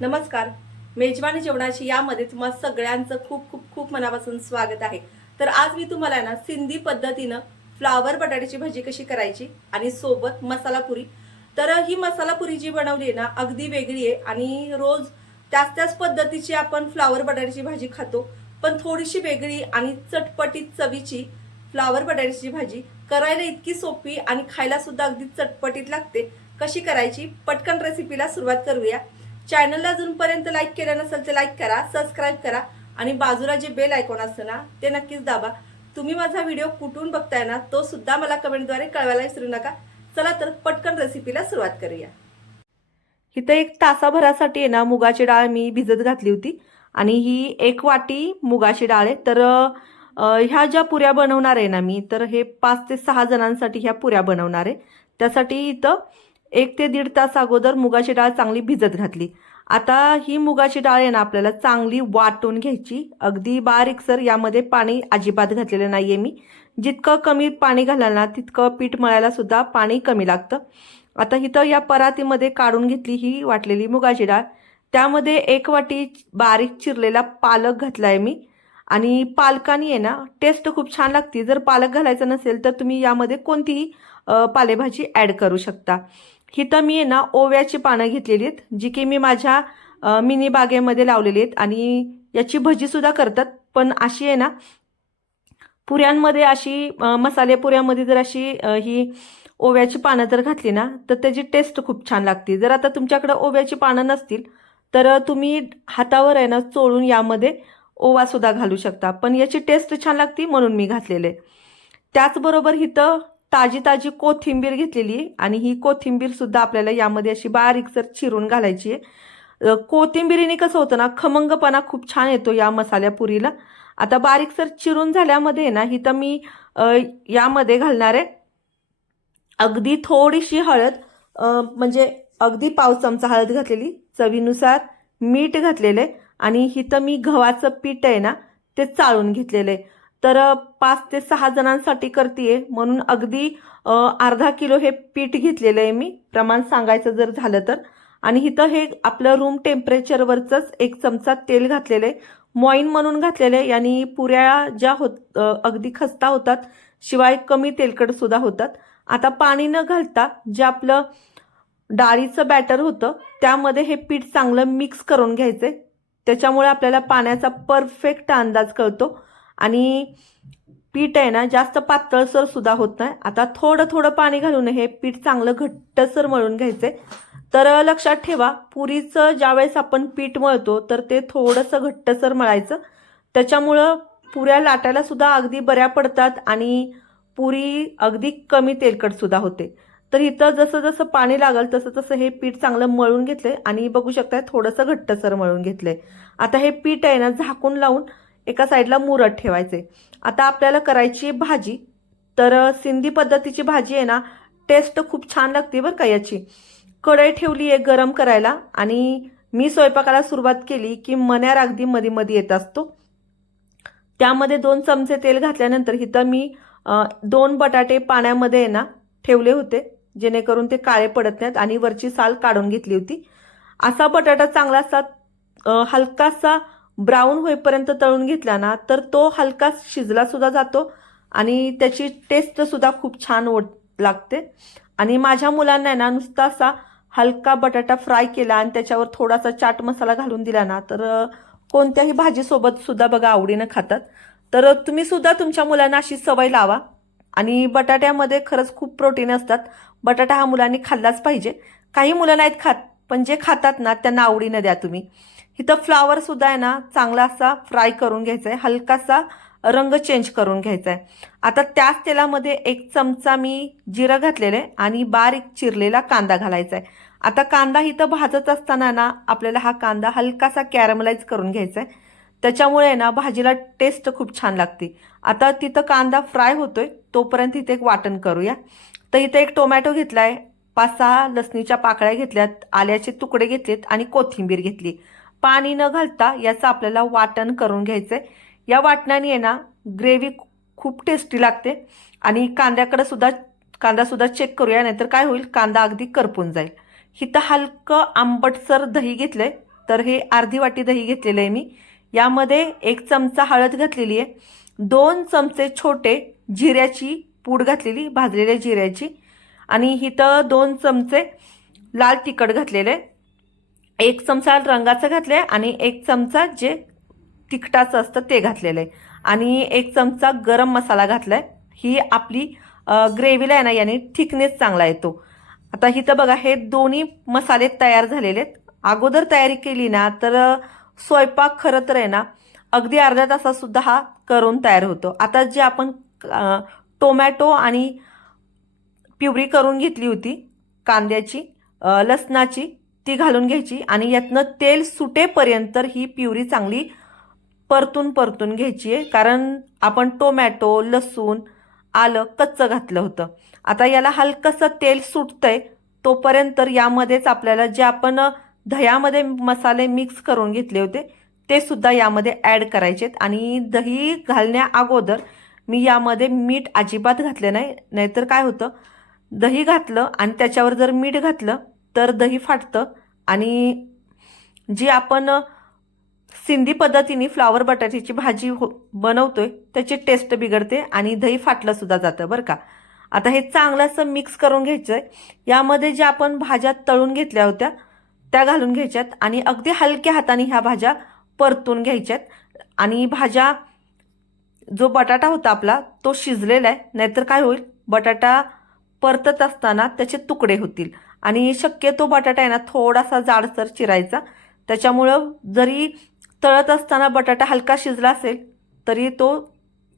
नमस्कार. मेजवानी जेवणाची यामध्ये तुम्हा सगळ्यांचं खूप खूप खूप मनापासून स्वागत आहे. तर आज मी तुम्हाला ना सिंधी पद्धतीनं फ्लावर बटाट्याची भाजी कशी करायची आणि सोबत मसाला पुरी. तर ही मसाला पुरी जी बनवली आहे ना अगदी वेगळी आहे आणि रोज त्याच त्याच पद्धतीची आपण फ्लावर बटाट्याची भाजी खातो. पण थोडीशी वेगळी आणि चटपटीत चवीची फ्लावर बटाट्याची भाजी करायला इतकी सोपी आणि खायला सुद्धा अगदी चटपटीत लागते. कशी करायची? पटकन रेसिपीला सुरुवात करूया. चॅनलला अजूनपर्यंत लाईक केलं नसेल तर लाईक करा सबस्क्राईब करा आणि बाजूला जे बेल आयकॉन असतं ना ते नक्कीच दाबा. तुम्ही माझा व्हिडिओ कुठून बघताय ना तो सुद्धा मला कमेंटद्वारे कळवायला विसरू नका. चला तर पटकन रेसिपीला सुरुवात करूया. इथं एक तासाभरासाठी आहे ना मुगाची डाळ मी भिजत घातली होती. आणि ही एक वाटी मुगाची डाळ आहे. तर ह्या ज्या पुऱ्या बनवणार आहे ना मी तर हे पाच ते सहा जणांसाठी ह्या पुऱ्या बनवणार आहे. त्यासाठी इथं एक ते दीड तास अगोदर मुगाची डाळ चांगली भिजत घातली. आता ही मुगाची डाळ आहे ना आपल्याला चांगली वाटून घ्यायची. अगदी बारीकसर यामध्ये पाणी अजिबात घातलेलं नाही आहे मी. जितकं कमी पाणी घालाल ना तितकं पीठ मळायला सुद्धा पाणी कमी लागतं. आता इथं या परातीमध्ये काढून घेतली ही वाटलेली मुगाची डाळ. त्यामध्ये एक वाटी बारीक चिरलेला पालक घातलाय मी. आणि पालकानी आहे ना टेस्ट खूप छान लागते. जर पालक घालायचा नसेल तर तुम्ही यामध्ये कोणतीही पालेभाजी ॲड करू शकता. इथं मी आहे ना ओव्याची पानं घेतलेली आहेत जी की मी माझ्या मिनी बागेमध्ये लावलेली आहेत आणि याची भजीसुद्धा करतात. पण अशी आहे ना पुऱ्यांमध्ये अशी मसाले पुऱ्यामध्ये जर अशी ही ओव्याची पानं जर घातली ना तर त्याची टेस्ट खूप छान लागते. जर आता तुमच्याकडे ओव्याची पानं नसतील तर तुम्ही हातावर आहे ना चोळून यामध्ये ओवासुद्धा घालू शकता. पण याची टेस्ट छान लागते म्हणून मी घातलेले त्याचबरोबर इथं ताजी ताजी कोथिंबीर घेतलेली आहे आणि ही कोथिंबीर सुद्धा आपल्याला यामध्ये अशी बारीकसर चिरून घालायची आहे. कोथिंबीरीने कोथिंबिरीने कसं होतं ना खमंगपणा खूप छान येतो या मसाल्या पुरीला. आता बारीकसर चिरून झाल्यामध्ये आहे ना तर मी यामध्ये घालणार आहे. अगदी थोडीशी हळद म्हणजे अगदी पाव चमचा हळद घातलेली चवीनुसार मीठ घातलेले आणि हिथं मी गव्हाचं पीठ आहे ना ते चाळून घेतलेलं आहे. तर पाच ते सहा जणांसाठी करते म्हणून अगदी अर्धा किलो हे पीठ घेतलेलं आहे मी. प्रमाण सांगायचं जर झालं तर. आणि इथं हे आपलं रूम टेम्परेचरवरचंच एक चमचा तेल घातलेलं आहे. मॉईन म्हणून घातलेलं आहे. आणि पुऱ्या ज्या होत अगदी खस्ता होतात शिवाय कमी तेलकट सुद्धा होतात. आता पाणी न घालता जे आपलं डाळीचं बॅटर होतं त्यामध्ये हे पीठ चांगलं मिक्स करून घ्यायचं त्याच्यामुळे आपल्याला पाण्याचा परफेक्ट अंदाज कळतो. आणि पीठ आहे ना जास्त पातळसर सुद्धा होत नाही. आता थोडं थोडं पाणी घालून हे पीठ चांगलं घट्टसर मळून घ्यायचंय तर लक्षात ठेवा पुरीचं ज्यावेळेस आपण पीठ मळतो तर ते थोडंसं घट्टसर मळायचं. त्याच्यामुळं पुऱ्या लाटायला सुद्धा अगदी बऱ्या पडतात आणि पुरी अगदी कमी तेलकट सुद्धा होते. तर इथं जसं जसं पाणी लागल तसं तसं हे पीठ चांगलं मळून घेतलंय आणि बघू शकताय थोडंसं घट्टसर मळून घेतलंय. आता हे पीठ आहे ना झाकून लावून एका साईडला मुरत ठेवायचे. आता आपल्याला करायची भाजी. तर सिंधी पद्धतीची भाजी आहे ना टेस्ट खूप छान लागते बरं का याची. कढई ठेवली आहे गरम करायला आणि मी स्वयंपाकाला सुरुवात केली की मन्यार अगदी मध्ये मध्ये येत असतो. त्यामध्ये दोन चमचे तेल घातल्यानंतर इथं मी दोन बटाटे पाण्यामध्ये आहे ना ठेवले होते. जेणेकरून ते काळे पडत नाहीत आणि वरची साल काढून घेतली होती. असा बटाटा चांगला असा हलकासा ब्राऊन होईपर्यंत तळून घेतला ना तर तो हलका शिजला सुद्धा जातो आणि त्याची टेस्ट सुद्धा खूप छान ओढ लागते. आणि माझ्या मुलांना आहे ना नुसता असा हलका बटाटा फ्राय केला आणि त्याच्यावर थोडासा चाट मसाला घालून दिला ना तर कोणत्याही भाजीसोबत सुद्धा बघा आवडीनं खातात. तर तुम्ही सुद्धा तुमच्या मुलांना अशी सवय लावा. आणि बटाट्यामध्ये खरंच खूप प्रोटीन असतात. बटाटा हा मुलांनी खाल्लाच पाहिजे. काही मुलं नाहीत खात पण जे खातात ना त्यांना आवडीनं द्या तुम्ही. इथं फ्लावरसुद्धा आहे ना चांगला असा फ्राय करून घ्यायचा आहे हलकासा रंग चेंज करून घ्यायचा आहे आता त्याच तेलामध्ये एक चमचा मी जिरं घातलेलं आहे आणि बारीक चिरलेला कांदा घालायचा आहे आता कांदा इथं भाजत असताना ना आपल्याला हा कांदा हलकासा कॅरमलाइज करून घ्यायचा आहे त्याच्यामुळे ना भाजीला टेस्ट खूप छान लागते. आता तिथं कांदा फ्राय होतोय तोपर्यंत इथे एक वाटण करूया. तर इथं एक टोमॅटो घेतला आहे पाच सहा लसणीच्या पाकळ्या घेतल्यात आल्याचे तुकडे घेतलेत आणि कोथिंबीर घेतली. पाणी न घालता याचं आपल्याला वाटण करून घ्यायचं आहे या वाटणाने आहे ना ग्रेव्ही खूप टेस्टी लागते आणि कांद्याकडे सुद्धा कांदासुद्धा चेक करूया नाहीतर काय होईल कांदा अगदी करपून जाईल. हिथं हलकं आंबटसर दही घेतलं आहे तर हे अर्धी वाटी दही घेतलेलं आहे मी. यामध्ये एक चमचा हळद घातलेली आहे दोन चमचे छोटे जिऱ्याची पूड घातलेली भाजलेल्या जिऱ्याची. आणि इथं दोन चमचे लाल तिखट घातलेले एक चमचा रंगाचं घातलं आहे आणि एक चमचा जे तिखटाचं असतं ते घातलेलं आहे आणि एक चमचा गरम मसाला घातला आहे ही आपली ग्रेव्हीला आहे ना याने थिकनेस चांगला येतो. आता इथं बघा हे दोन्ही मसाले तयार झालेले आहेत अगोदर तयारी केली ना तर स्वयंपाक खरं तर आहे ना अगदी अर्ध्या तासात सुद्धा हा करून तयार होतो. आता जे आपण टोमॅटो आणि प्युरी करून घेतली होती कांद्याची लसणाची ती घालून घ्यायची आणि यातनं तेल सुटेपर्यंत ही प्युरी चांगली परतून परतून घ्यायची आहे. कारण आपण टोमॅटो लसूण आलं कच्चं घातलं होतं. आता याला हलकंसं तेल सुटतंय तोपर्यंत यामध्येच आपल्याला जे आपण दह्यामध्ये मसाले मिक्स करून घेतले होते ते सुद्धा यामध्ये ॲड करायचे आहेत. आणि दही घालण्या अगोदर मी यामध्ये मीठ अजिबात घातले नाही. नाहीतर काय होतं दही घातलं आणि त्याच्यावर जर मीठ घातलं तर दही फाटतं आणि जी आपण सिंधी पद्धतीने फ्लावर बटाट्याची भाजी हो बनवतोय त्याची टेस्ट बिघडते आणि दही फाटलं सुद्धा जातं बरं का. आता हे चांगलं असं मिक्स करून घ्यायचं आहे यामध्ये ज्या आपण भाज्या तळून घेतल्या होत्या त्या घालून घ्यायच्यात आणि अगदी हलक्या हाताने ह्या भाज्या परतून घ्यायच्यात आणि भाज्या जो बटाटा होता आपला तो शिजलेला आहे नाहीतर काय होईल? बटाटा परतत असताना त्याचे तुकडे होतील. आणि शक्यतो बटाटा आहे ना थोडासा जाडसर चिरायचा. त्याच्यामुळं जरी तळत असताना बटाटा हलका शिजला असेल तरी तो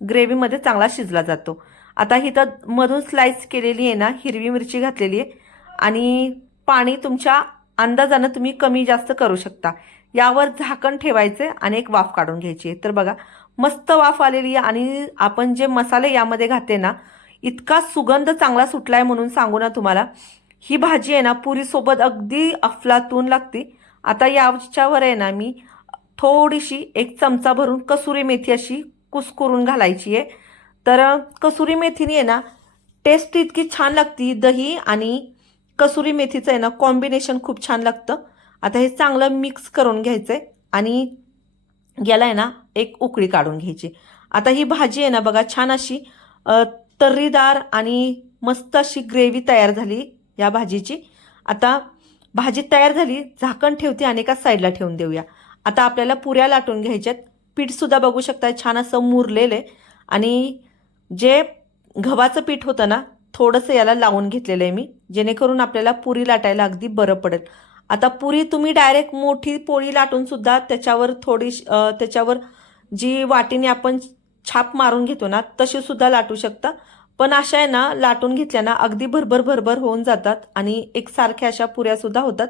ग्रेव्हीमध्ये चांगला शिजला जातो. आता ही तर मधून स्लाइस केलेली आहे ना हिरवी मिरची घातलेली आहे. आणि पाणी तुमच्या अंदाजानं तुम्ही कमी जास्त करू शकता. यावर झाकण ठेवायचे आणि एक वाफ काढून घ्यायची आहे. तर बघा मस्त वाफ आलेली आहे आणि आपण जे मसाले यामध्ये घाते ना इतका सुगंध चांगला सुटला आहे म्हणून सांगू ना तुम्हाला. ही भाजी आहे ना पुरीसोबत अगदी अफलातून लागते. आता याच्यावर आहे ना मी थोडीशी एक चमचा भरून कसुरी मेथी अशी कुसकुरून घालायची आहे. तर कसुरी मेथीने आहे ना टेस्ट इतकी छान लागती दही आणि कसुरी मेथीचं आहे ना कॉम्बिनेशन खूप छान लागतं. आता हे चांगलं मिक्स करून घ्यायचं आहे आणि याला आहे ना एक उकळी काढून घ्यायची. आता ही भाजी आहे ना बघा छान अशी तर्रीदार आणि मस्त अशी ग्रेव्ही तयार झाली. या भाजीची. आता भाजी तयार झाली झाकण ठेवते आणि एका साईडला ठेवून देऊया. आता आपल्याला पुऱ्या लाटून घ्यायच्यात. पीठसुद्धा बघू शकता छान असं मुरलेलं आहे. आणि जे गव्हाचं पीठ होतं ना थोडंसं याला लावून घेतलेलं आहे मी जेणेकरून आपल्याला पुरी लाटायला अगदी बरं पडेल. आता पुरी तुम्ही डायरेक्ट मोठी पोळी लाटूनसुद्धा त्याच्यावर थोडी त्याच्यावर जी वाटीने आपण छाप मारून घेतो ना तशीसुद्धा लाटू शकता. पण अशा आहे ना लाटून घेतल्याना अगदी भरभर भरभर होऊन जातात आणि एकसारख्या अशा पुऱ्या सुद्धा होतात.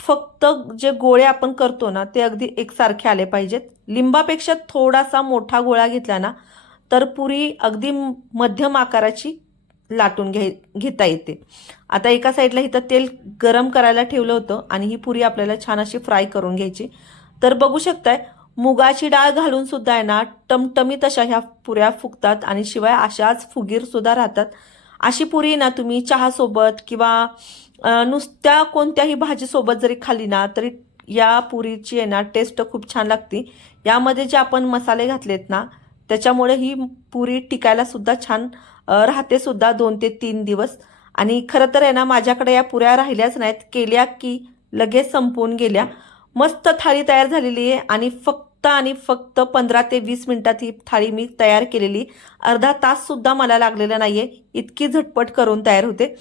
फक्त जे गोळे आपण करतो ना ते अगदी एकसारखे आले पाहिजेत. लिंबापेक्षा थोडासा मोठा गोळा घेतला ना तर पुरी अगदी मध्यम आकाराची लाटून घे घेता येते. आता एका साईडला इथं तेल गरम करायला ठेवलं होतं आणि ही पुरी आपल्याला छान अशी फ्राय करून घ्यायची. तर बघू शकताय मुगाची डाळ घालून सुद्धा आहे ना टमटमीत अशा ह्या पुऱ्या फुगतात आणि शिवाय अशाच फुगीर सुद्धा राहतात. अशी पुरी ना तुम्ही चहासोबत किंवा नुसत्या कोणत्याही भाजीसोबत जरी खाल्ली ना तरी या पुरीची आहे ना टेस्ट खूप छान लागते. यामध्ये जे आपण मसाले घातलेत ना त्याच्यामुळे ही पुरी टिकायला सुद्धा छान राहते सुद्धा दोन ते तीन दिवस. आणि खरं तर आहे ना माझ्याकडे या पुऱ्या राहिल्याच नाहीत केल्या की लगेच संपवून गेल्या. मस्त थाळी तयार झालेली आहे आणि फक्त आणि फक्त पंधरा ते वीस मिनटात ही थाळी मी तयार केलेली. अर्धा तास सुद्धा मला लागलेला नाहीये. इतकी झटपट करून तयार होते.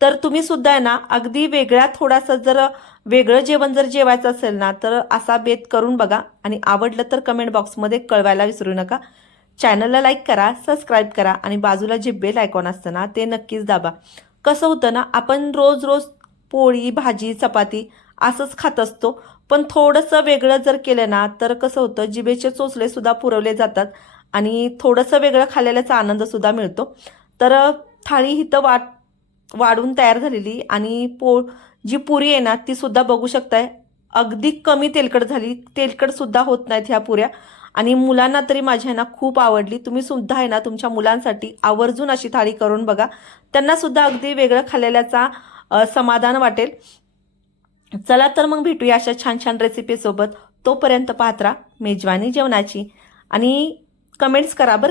तर तुम्ही सुद्धा आहे ना अगदी वेगळ्या थोडासा जर वेगळं जेवण जर जेवायचं असेल ना तर असा बेत करून बघा. आणि आवडलं तर कमेंट बॉक्समध्ये कळवायला विसरू नका. चॅनलला लाईक करा सबस्क्राईब करा आणि बाजूला जे बेल आयकॉन असतं ना ते नक्कीच दाबा. कसं होतं ना आपण रोज रोज पोळी भाजी चपाती असंच खात असतो. पण थोडंसं वेगळं जर केलं ना तर कसं होतं जिभेचे चोचले सुद्धा पुरवले जातात आणि थोडंसं वेगळं खाल्ल्याचा आनंद सुद्धा मिळतो. तर थाळी ही तर वाट वाढून तयार झालेली आणि पो जी पुरी आहे ना ती सुद्धा बघू शकताय. अगदी कमी तेलकट झाली तेलकट सुद्धा होत नाहीत ह्या पुऱ्या. आणि मुलांना तरी माझ्या ना खूप आवडली. तुम्ही सुद्धा आहे ना तुमच्या मुलांसाठी आवर्जून अशी थाळी करून बघा. त्यांना सुद्धा अगदी वेगळं खाल्लेल्याचा समाधान वाटेल. चला तर मग भेटूया अशा छान छान रेसिपीसोबत तोपर्यंत पात्रा मेजवानी जेवणाची. आणि कमेंट्स करा बरं